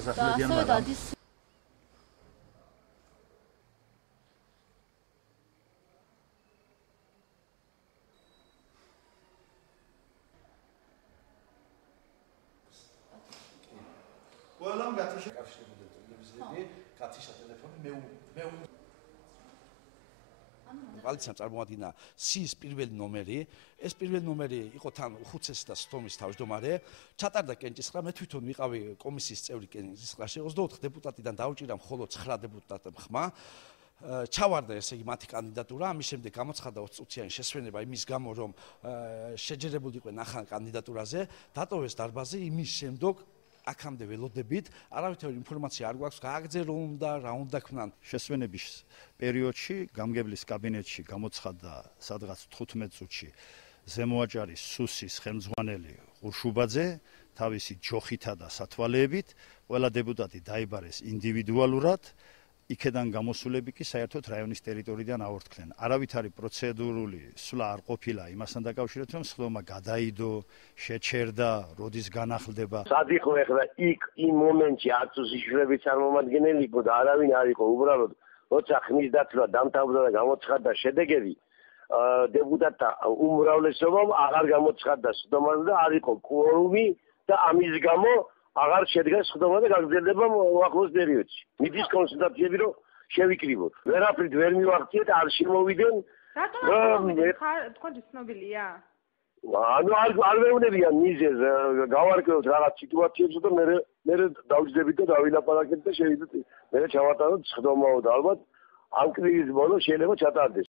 განასახლებიან, მაგრამ ყველამ გათიშა კავშირებული ტელევიზიები, გათიშა ტელეფონი მე Valitsam წარმოადგენდა სის პირველი ნომერი. ეს პირველი ნომერი იყო თან ხუცესის და სტომის თავმჯდომარე. ჩატარდა კენჭისყრა, მე თვითონ ვიყავი კომისიის წევრი კენჭისყრაში. 24 დეპუტატიდან დაუჭირა მხოლოდ 9 დეპუტატამ ხმა. ჩავარდა ესე იგი მათი კანდიდატურა. ამის შემდეგ გამოცხადდა 20 წუთიანი შესვენება იმის გამო, რომ შეჯერებული იყვნენ ახალ კანდიდატურაზე. დატოვეს დარბაზი იმის შემდეგ აქამდე ველოდებით, არავითარი ინფორმაცია არ გვაქვს, გააგრძე რომ უნდა, რა უნდა ქნან. შესვენების პერიოდში გამგებლის კაბინეტში გამოცხადდა სადღაც 15 წუთში ზემოაჭარის სუსის ხელმძღვანელი ყურშუბაძე თავისი ჯოხითა და სათვალეებით, ყველა დეპუტატი დაიბარეს ინდივიდუალურად. იქედან გამოსულები კი საერთოდ რაიონის ტერიტორიიდან აორთქლენ. არავითარი პროცედურული სვლა არ ყოფილა იმასთან დაკავშირებით, რომ სხდომა გადაიდო, შეჩერდა, როდის განახლდება. სად იყო ახლა იქ იმ მომენტში არც უსიშრების წარმომადგენელი იყო და არავინ არ იყო, უბრალოდ როცა ხმის დათვლა დამთავრდა და გამოცხადდა შედეგები, დეპუტატთა უმრავლესობამ აღარ გამოცხადდა სხდომაზე და არ იყო კვორუმი და ამის გამო აღარ შედგა სხდომა და გაგრძელდება უახლოს პერიოდში. მიდის კონსულტაციები რომ შევიკრიბოთ. ვერაფრით ვერ მივახციეთ, არ შემოვიდნენ. რატომ თქვენ ცნობილია? ანუ არ მეუბნებიან მიზეზ, გავარკვევთ რაღაც სიტუაციებს და მე დავჯდებით და დავილაპარაკეთ და შევიდეთ. მე ჩავატაროთ სხდომაო და ალბათ ამ კრიზის ბოლოს შეიძლება ჩატარდეს.